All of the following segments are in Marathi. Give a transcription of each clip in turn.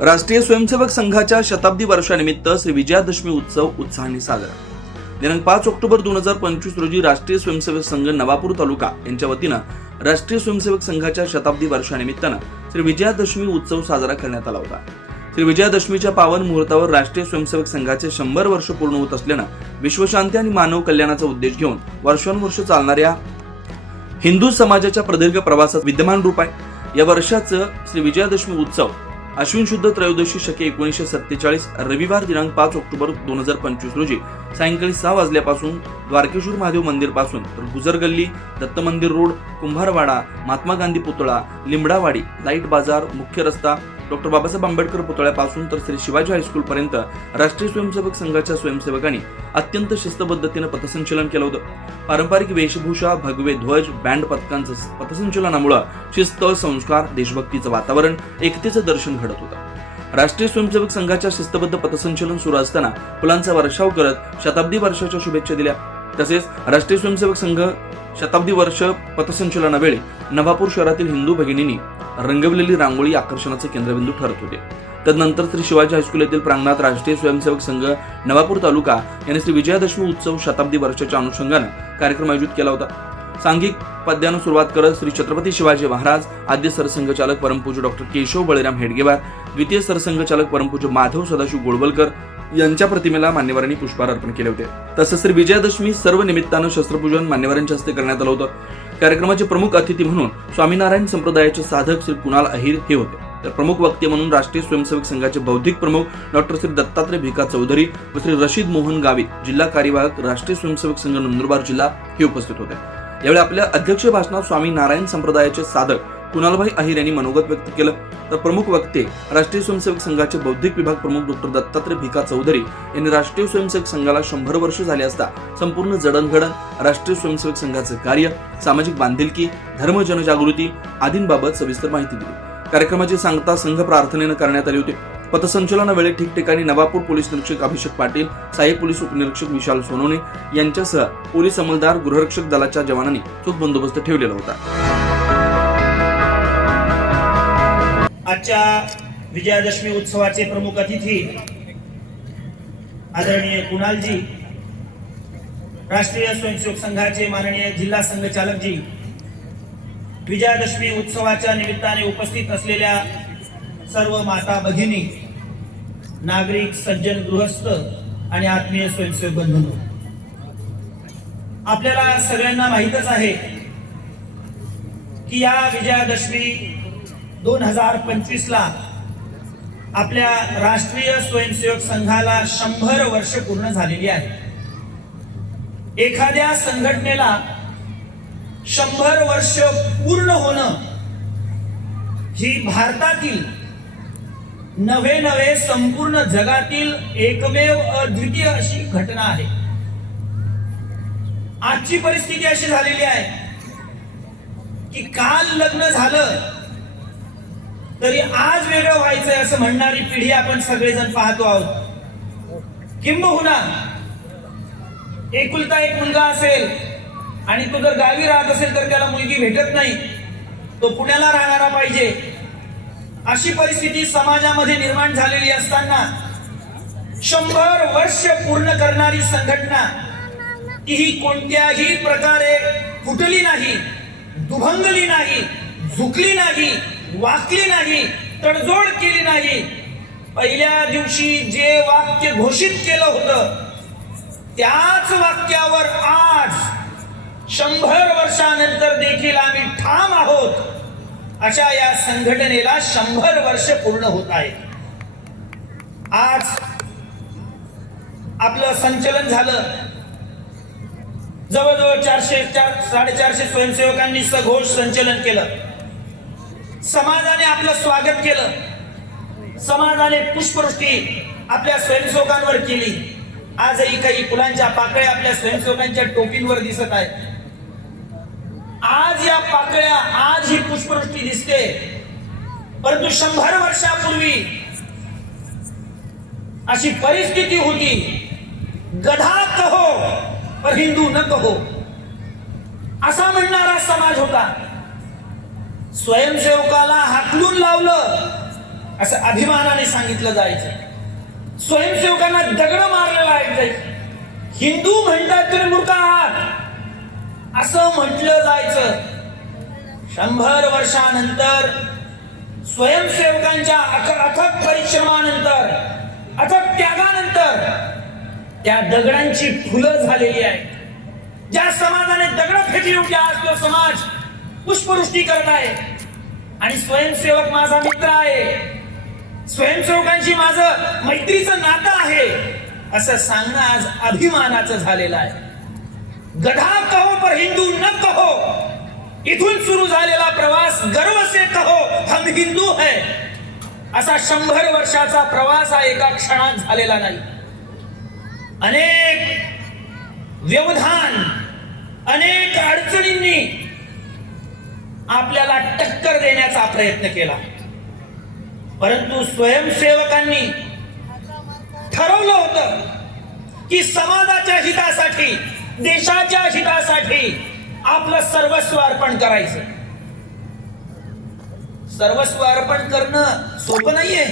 राष्ट्रीय स्वयंसेवक संघाच्या शताब्दी वर्षानिमित्त श्री विजयादशमी उत्सव उत्साहाने साजरा. दिनांक पाच ऑक्टोबर दोन हजार पंचवीस रोजी राष्ट्रीय स्वयंसेवक संघ नवापूर तालुका यांच्या वतीनं राष्ट्रीय स्वयंसेवक संघाच्या शताब्दी वर्षानिमित्तानं श्री विजयादशमी उत्सव साजरा करण्यात आला होता. श्री विजयादशमीच्या पावन मुहूर्तावर राष्ट्रीय स्वयंसेवक संघाचे शंभर वर्ष पूर्ण होत असल्यानं विश्वशांती आणि मानव कल्याणाचा उद्देश घेऊन वर्षानुवर्ष चालणाऱ्या हिंदू समाजाच्या प्रदीर्घ प्रवासात विद्यमान रूप आहे. या वर्षाचं श्री विजयादशमी उत्सव अश्विन शुद्ध त्रयोदशी शके एकोणीसशे सत्तेचाळीस रविवार दिनांक पाच ऑक्टोबर दोन हजार पंचवीस रोजी सायंकाळी सहा वाजल्यापासून द्वारकेश्वर महादेव मंदिरपासून तर गुजर गल्ली दत्त मंदिर रोड कुंभारवाडा महात्मा गांधी पुतळा लिंबडावाडी लाइट बाजार मुख्य रस्ता डॉक्टर बाबासाहेब आंबेडकर पुतळ्यापासून तर श्री शिवाजी हायस्कूल पर्यंत राष्ट्रीय स्वयंसेवक संघाच्या स्वयंसेवकांनी अत्यंत शिस्तबद्धतेनं पथसंचलन केलं होतं. पारंपरिक वेशभूषा भगवे ध्वज बँड पथकांचं पथसंचलनामुळे शिस्त संस्कार देशभक्तीचं वातावरण एकतेचं दर्शन घडत होतं. राष्ट्रीय स्वयंसेवक संघाच्या शिस्तबद्ध पथसंचलन सुरू असताना फुलांचा वर्षाव करत शताब्दी वर्षाच्या शुभेच्छा दिल्या. तसेच राष्ट्रीय स्वयंसेवक संघ शताब्दी वर्ष पथसंचलनावेळी नवापूर शहरातील हिंदू भगिनींनी रंगवलेली रांगोळी आकर्षणाचे केंद्रबिंदू ठरत होते. तदनंतर श्री शिवाजी हायस्कूल येथील प्रांगणात राष्ट्रीय स्वयंसेवक संघ नवापूर तालुका यांनी श्री विजयादशमी उत्सव शताब्दी वर्षाच्या अनुषंगाने कार्यक्रम आयोजित केला होता. सांघिक पद्यानं सुरुवात करत श्री छत्रपती शिवाजी महाराज आद्य सरसंघचालक परमपूज्य डॉक्टर केशव बळीराम हेडगेवार द्वितीय सरसंघचालक परमपूज्य माधव सदाशिव गोडवलकर यांच्या प्रतिमेला मान्यवरांनी पुष्पहार अर्पण केले होते. तसंच श्री विजयादशमी सर्व निमित्तानं शस्त्रपूजन मान्यवरांच्या हस्ते करण्यात आलं होतं. कार्यक्रमाचे प्रमुख अतिथी म्हणून स्वामीनारायण संप्रदायाचे साधक श्री कुणाल अहिर हे होते. तर प्रमुख वक्ते म्हणून राष्ट्रीय स्वयंसेवक संघाचे बौद्धिक प्रमुख डॉक्टर श्री दत्तात्रय भिका चौधरी व श्री रशीद मोहन गावित जिल्हा कार्यवाहक राष्ट्रीय स्वयंसेवक संघ नंदुरबार जिल्हा हे उपस्थित होते. यावेळी आपल्या अध्यक्ष भाषणात स्वामी नारायण संप्रदायाचे साधक कुणालभाई अहिर यांनी मनोगत व्यक्त केलं. तर प्रमुख वक्ते राष्ट्रीय स्वयंसेवक संघाचे बौद्धिक विभाग प्रमुख डॉक्टर दत्तात्रय भिका चौधरी यांनी राष्ट्रीय स्वयंसेवक संघाला शंभर वर्ष झाले असता संपूर्ण जडणघडण राष्ट्रीय स्वयंसेवक संघाचे कार्य सामाजिक बांधिलकी धर्म जनजागृती आदींबाबत सविस्तर माहिती दिली. कार्यक्रमाची सांगता संघ प्रार्थनेनं करण्यात आली होती. पथसंचलनावेळी ठिकठिकाणी नवापूर पोलीस निरीक्षक अभिषेक पाटील सहाय्यक पोलीस उपनिरीक्षक विशाल सोनवणे यांच्यासह पोलीस अंमलदार गृहरक्षक दलाच्या जवानांनी चोख बंदोबस्त ठेवलेला होता. आजच्या विजयादशमी उत्सवाचे प्रमुख अतिथी आदरणीय कुणालजी राष्ट्रीय स्वयंसेवक संघाचे माननीय जिल्हा संघचालकजी विजयादशमी उत्सवाच्या निमित्ताने उपस्थित असलेल्या सर्व माता भगिनी नागरिक सज्जन गृहस्थ आणि आत्मीय स्वयंसेवक बंधू आपल्याला सगळ्यांना माहीतच आहे की या विजयादशमी दोन हजार पंचवीस ला आपल्या राष्ट्रीय स्वयंसेवक संघाला शंभर वर्ष पूर्ण झालेली आहे. एखाद्या संघटनेला शंभर वर्ष पूर्ण होणं ही भारतातील नवे नवे संपूर्ण जगातील एकमेव अद्वितीय अशी घटना आहे. आजची परिस्थिती अशी झालेली आहे की काल लग्न झालं तरी आज वेगळं व्हायचंय असं म्हणणारी पिढी आपण सगळेजण पाहतो आहोत. किंबहुना एकुलता एक मुलगा असेल आणि तो जर गावी राहत असेल तर त्याला मुलगी भेटत नाही तो पुण्याला राहणारा पाहिजे. अशी परिस्थिती समाजामध्ये निर्माण झालेली असताना शंभर वर्ष पूर्ण करणारी संघटना ही कोणत्याही प्रकारे फुटली नाही दुभंगली नाही झुकली नाही वाकली नाही तडजोड केली नाही. पहिल्या दिवशी जे वाक्य घोषित केलं होतं त्याच वाक्यावर आज शंभर वर्षानंतर देखील आम्ही ठाम आहोत. अशा या संघटनेला शंभर वर्ष पूर्ण होत आहे. आज आपलं संचलन झालं. जवळजवळ चारशे चार साडेचारशे स्वयंसेवकांनी सघोष संचलन केलं. समाजाने आपलं स्वागत केलं. समाजाने पुष्पवृष्टी आपल्या स्वयंसेवकांवर केली. आजही काही फुलांच्या पाकळ्या आपल्या स्वयंसेवकांच्या टोपींवर दिसत आहेत. आज या पाकळ्या आज ही पुष्पवृष्टी दिसते. परंतु शंभर वर्षापूर्वी अशी परिस्थिती होती. गधा कहो पर हिंदू न कहो. असा म्हणणारा समाज होता. स्वयंसेवकाला हाकलून लावलं असं अभिमानाने सांगितलं जायचं. स्वयंसेवकांना दगड मारलेला आहे हिंदू म्हणतात तुम्ही मूर्ख आहात. असं म्हटलं जायचं. शंभर वर्षानंतर स्वयंसेवकांच्या अख- अथक परिश्रमानंतर अथक त्यागानंतर त्या दगडांची फुलं झालेली आहेत. ज्या समाजाने दगड फेकली होती आज तो समाज पुष्पवृष्टी करत आहे. आणि स्वयंसेवक माझा मित्र आहे. स्वयंसेवकांशी माझं मैत्रीचं नातं आहे. असं सांगणं आज अभिमानाचं झालेलं आहे. गधा कहो पर हिंदू न कहो. इथून सुरू झालेला प्रवास गर्व से कहो हम हिंदू है. असा शंभर वर्षाचा प्रवास हा एका क्षणात झालेला नाही. अनेक व्यवधान अनेक अडचणींनी आपल्याला टक्कर देण्याचा प्रयत्न केला. परंतु स्वयंसेवकांनी ठरवलं होतं की समाजाच्या हितासाठी देशाच्या हितासाठी आपलं सर्वस्व अर्पण करायचं. सर्वस्व अर्पण करणं सोपं नाहीये.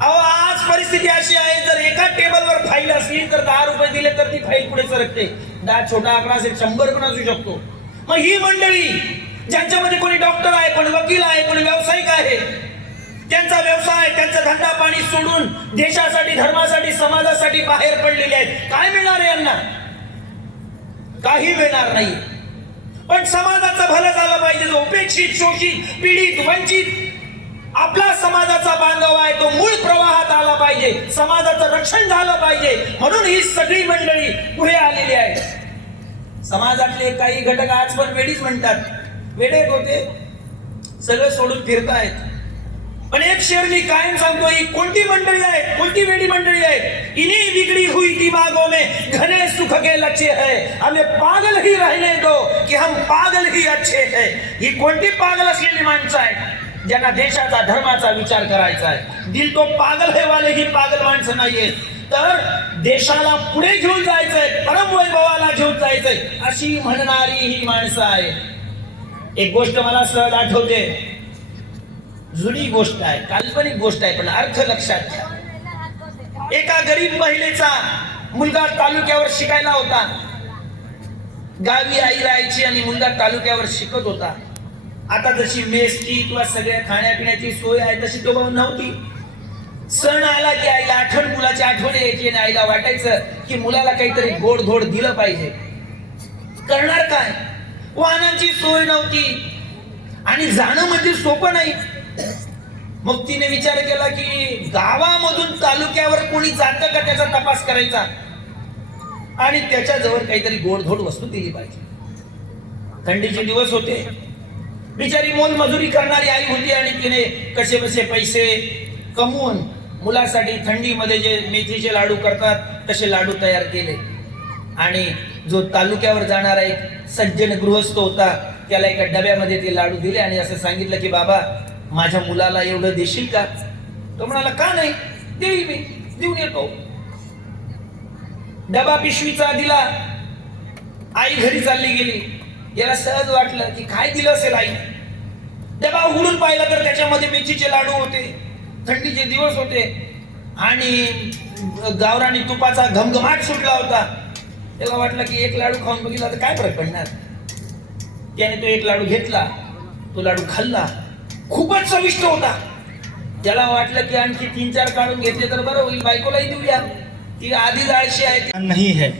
अहो आज परिस्थिती अशी आहे जर एका टेबलवर फाईल असली तर दहा रुपये दिले तर ती फाईल पुढे सरकते. दहा छोटा आकडा असेल शंभर पण असू शकतो. मग ही मंडळी ज्यांच्यामध्ये कोणी डॉक्टर आहे कोणी वकील आहे कोणी व्यावसायिक आहे त्यांचा व्यवसाय त्यांचा धंदा पाणी सोडून देशासाठी धर्मासाठी समाजासाठी बाहेर पडलेले आहेत. काय मिळणार आहे यांना? काही मिळणार नाही. पण समाजाचं भलं झालं पाहिजे जो उपेक्षित शोषित पीडित वंचित आपला समाजाचा बांधव आहे तो मूळ प्रवाहात आला पाहिजे. समाजाचं रक्षण झालं पाहिजे. म्हणून ही सगळी मंडळी पुढे आलेली आहे समाजातले काही घटक आज पण वेळीच म्हणतात. वेडे होते सगळं सोडून फिरतायत. पण एक शेर मी कायम सांगतो ही कोणती मंडळी आहे कोणती वेडी मंडळी आहे इन्हीं बिगड़ी हुई दिमागों में घने सुख के लक्ष्य है. हमें पागल ही रहने दो कि हम पागल ही अच्छे है. ही कोणती पागल असलेली माणसं आहेत? ज्यांना देशाचा धर्माचा विचार करायचा आहे. दिल तो पागल है वाले ही पागल माणसं नाहीये. तर देशाला पुढे घेऊन जायचंय परमवैभवाला घेऊन जायचंय अशी म्हणणारी ही माणसं आहे एक गोष्ट मला सहज आठवते. जुनी गोष्ट आहे काल्पनिक गोष्ट आहे पण अर्थ लक्षात घ्या. एका गरीब महिलेचा मुलगा तालुक्यावर शिकायला होता. गावी आई राहायची आणि मुलगा तालुक्यावर शिकत होता. आता जशी मेसची किंवा सगळ्या खाण्यापिण्याची सोय आहे तशी तो भाऊ नव्हती. सण आला की आईला आठवण मुलाची आठवण यायची आणि आईला वाटायचं की मुलाला काहीतरी गोड धोड दिलं पाहिजे. करणार काय? वाहनाची सोय नव्हती. आणि जाणं म्हणजे सोपं नाही. मग तिने विचार केला की गावामधून तालुक्यावर कोणी जातं का त्याचा तपास करायचा? आणि त्याच्याजवळ काहीतरी गोडधोड वस्तू दिली पाहिजे. थंडीचे दिवस होते. बिचारी मोल मजुरी करणारी आई होती आणि तिने कसे बसे पैसे कमवून मुलासाठी थंडीमध्ये जे मेथीचे लाडू करतात तसे लाडू तयार केले. आणि जो तालुक्यावर जाणारा एक सज्जन गृहस्थ होता त्याला एका डब्यामध्ये ते लाडू दिले आणि असं सांगितलं की बाबा माझ्या मुलाला एवढं देशील का? तो म्हणाला का नाही देईल मी देऊन येतो. डबा पिशवीचा दिला. आई घरी चालली गेली. याला सहज वाटलं की काय दिलं असेल आई? डबा उघडून पाहिला तर त्याच्यामध्ये मेथीचे लाडू होते थंडीचे दिवस होते आणि गावरानी तुपाचा घमघमाट सुटला होता. त्याला वाटलं की एक लाडू खाऊन बघितला तर काय फरक पडणार? त्याने तो एक लाडू घेतला तो लाडू खाल्ला. खूपच चविष्ट होता. त्याला वाटलं की आणखी तीन चार काढून घेतले तर बरं होईल, बायकोलाही देऊया ती आहे. नहीं है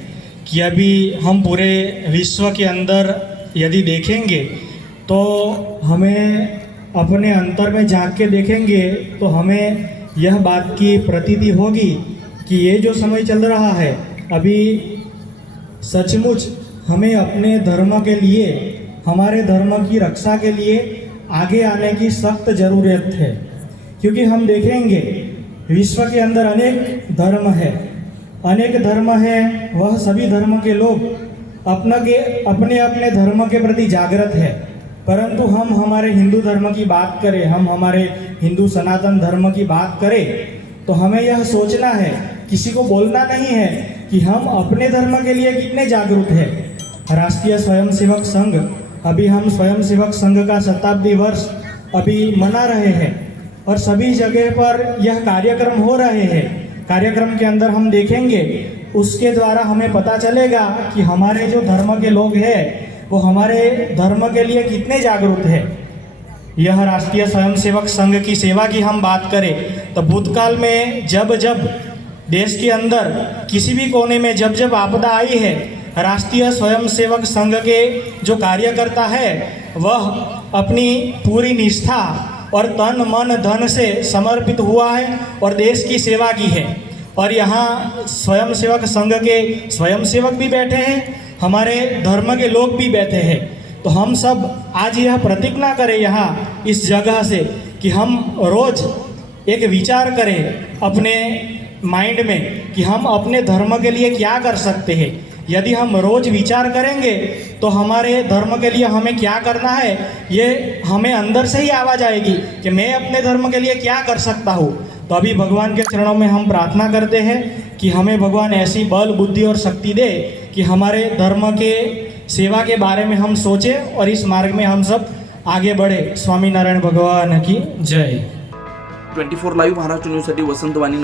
कि अभी हम पूरे विश्व के अंदर यदि देखेंगे तो हमें अपने अंतर में झाँक के देखेंगे तो हमें यह बात की प्रतीति होगी कि ये जो समय चल रहा है, अभी सचमुच हमें अपने धर्म के लिए, हमारे धर्म की रक्षा के लिए आगे आने की सख्त ज़रूरत है। क्योंकि हम देखेंगे, विश्व के अंदर अनेक धर्म है। अनेक धर्म है, वह सभी धर्म के लोग अपना के, अपने अपने धर्म के प्रति जागृत है। परंतु हम हमारे हिंदू धर्म की बात करें, हम हमारे हिंदू सनातन धर्म की बात करें तो हमें यह सोचना है, किसी को बोलना नहीं है कि हम अपने धर्म के लिए कितने जागरूक हैं। राष्ट्रीय स्वयंसेवक संघ, अभी हम स्वयंसेवक संघ का शताब्दी वर्ष अभी मना रहे हैं और सभी जगह पर यह कार्यक्रम हो रहे हैं। कार्यक्रम के अंदर हम देखेंगे, उसके द्वारा हमें पता चलेगा कि हमारे जो धर्म के लोग हैं, वो हमारे धर्म के लिए कितने जागरूक हैं। यह राष्ट्रीय स्वयंसेवक संघ की सेवा की हम बात करें तो भूतकाल में जब जब देश के अंदर किसी भी कोने में जब जब आपदा आई है, राष्ट्रीय स्वयंसेवक संघ के जो कार्यकर्ता है, वह अपनी पूरी निष्ठा और तन, मन, धन से समर्पित हुआ है और देश की सेवा की है। और यहाँ स्वयंसेवक संघ के स्वयंसेवक भी बैठे हैं, हमारे धर्म के लोग भी बैठे हैं। तो हम सब आज यह प्रतिज्ञा करें यहाँ इस जगह से कि हम रोज एक विचार करें अपने माइंड में कि हम अपने धर्म के लिए क्या कर सकते हैं। यदि हम रोज विचार करेंगे तो हमारे धर्म के लिए हमें क्या करना है, ये हमें अंदर से ही आवाज़ आएगी कि मैं अपने धर्म के लिए क्या कर सकता हूँ। तो अभी भगवान के चरणों में हम प्रार्थना करते हैं कि हमें भगवान ऐसी बल, बुद्धि और शक्ति दे कि हमारे धर्म के सेवा के बारे में हम सोचें और इस मार्ग में हम सब आगे बढ़े। स्वामी नारायण भगवान की जय। ट्वेंटी फोर लाईव्ह महाराष्ट्र न्यूजसाठी वसंत वाणी